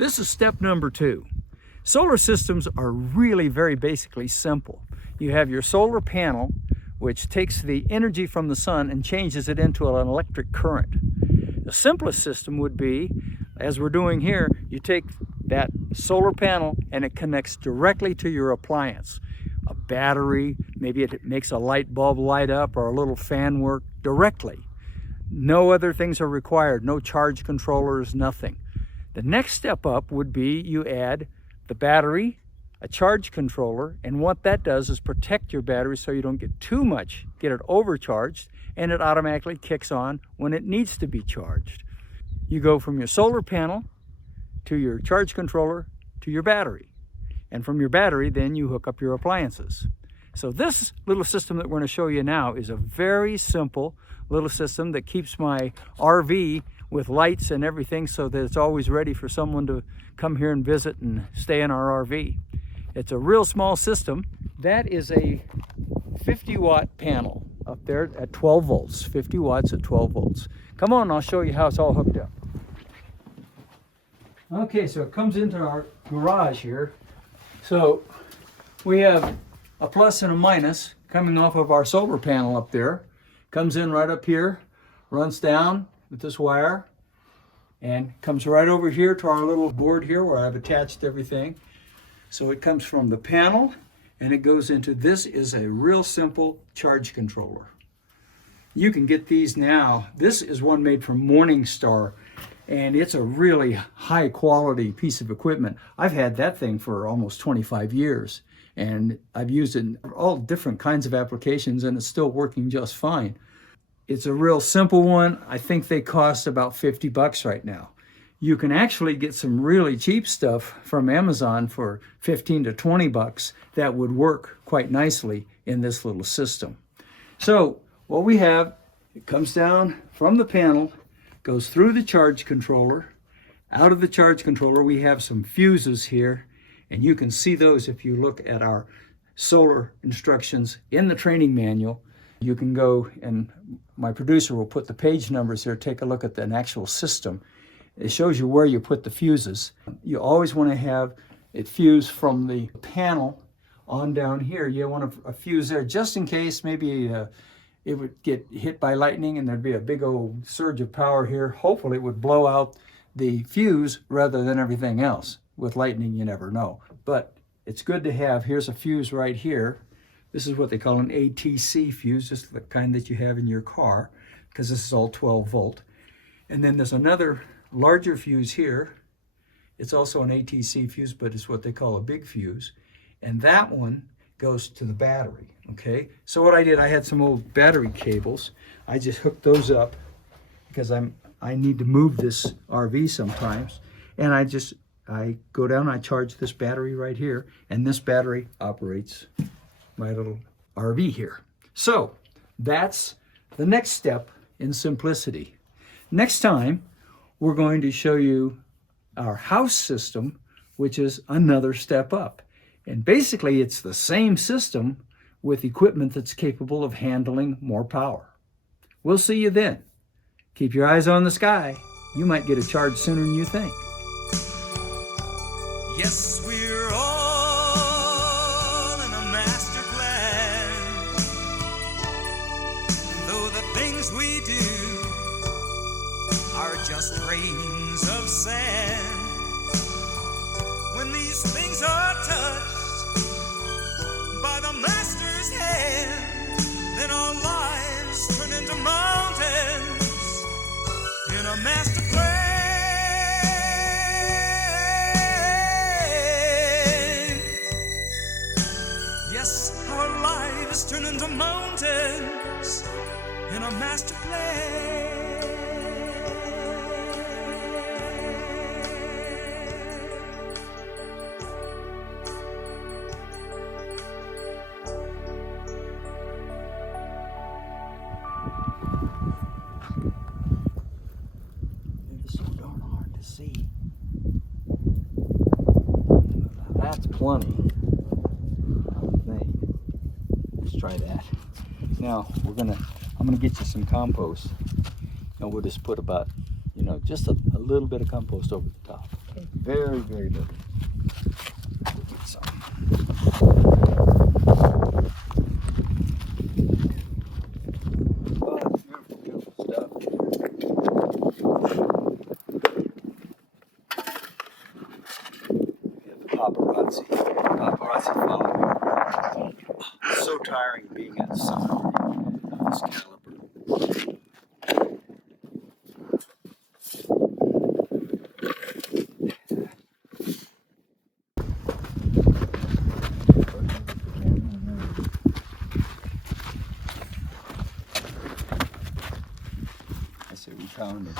This is step number 2. Solar systems are really very basically simple. You have your solar panel, which takes the energy from the sun and changes it into an electric current. The simplest system would be, as we're doing here, you take that solar panel and it connects directly to your appliance. A battery, maybe it makes a light bulb light up or a little fan work directly. No other things are required, no charge controllers, nothing. The next step up would be you add the battery, a charge controller, and what that does is protect your battery so you don't get too much, get it overcharged, and it automatically kicks on when it needs to be charged. You go from your solar panel to your charge controller to your battery. And from your battery, then you hook up your appliances. So this little system that we're going to show you now is a very simple little system that keeps my RV with lights and everything so that it's always ready for someone to come here and visit and stay in our RV. It's a real small system. That is a 50-watt panel up there at 12 volts, 50 watts at 12 volts. Come on, I'll show you how it's all hooked up. Okay, so it comes into our garage here. So we have a plus and a minus coming off of our solar panel up there. Comes in right up here, runs down with this wire, and comes right over here to our little board here where I've attached everything. So it comes from the panel and it goes into, this is a real simple charge controller. You can get these now. This is one made from Morningstar, and it's a really high quality piece of equipment. I've had that thing for almost 25 years and I've used it in all different kinds of applications and it's still working just fine. It's a real simple one. I think they cost about 50 bucks right now. You can actually get some really cheap stuff from Amazon for 15 to 20 bucks that would work quite nicely in this little system. So what we have, it comes down from the panel, goes through the charge controller. Out of the charge controller, we have some fuses here, and you can see those if you look at our solar instructions in the training manual. You can go, and my producer will put the page numbers there, take a look at an actual system. It shows you where you put the fuses. You always want to have it fuse from the panel on down here. You want a fuse there just in case maybe it would get hit by lightning and there'd be a big old surge of power here. Hopefully it would blow out the fuse rather than everything else. With lightning, you never know. But it's good to have. Here's a fuse right here. This is what they call an ATC fuse, just the kind that you have in your car, because this is all 12 volt. And then there's another larger fuse here. It's also an ATC fuse, but it's what they call a big fuse. And that one goes to the battery, okay? So what I did, I had some old battery cables. I just hooked those up because I need to move this RV sometimes. And I go down, I charge this battery right here, and this battery operates my little RV here. So that's the next step in simplicity. Next time, we're going to show you our house system, which is another step up. And basically, it's the same system with equipment that's capable of handling more power. We'll see you then. Keep your eyes on the sky. You might get a charge sooner than you think. Yes, we're all in a master plan. Though the things we do are just grains of sand, when these things are touched by the master's hand, then our lives turn into mountains in a master plan. Yes, our lives turn into mountains in a master plan. It's so darn hard to see. That's plenty. Let's try that. Now I'm gonna get you some compost, and we'll just put about, just a little bit of compost over the top. Okay. Very, very little. Get some. Oh, that's beautiful, beautiful stuff. We have the paparazzi. Paparazzi following. It's so tiring being in the summer of this caliber. I say we found it.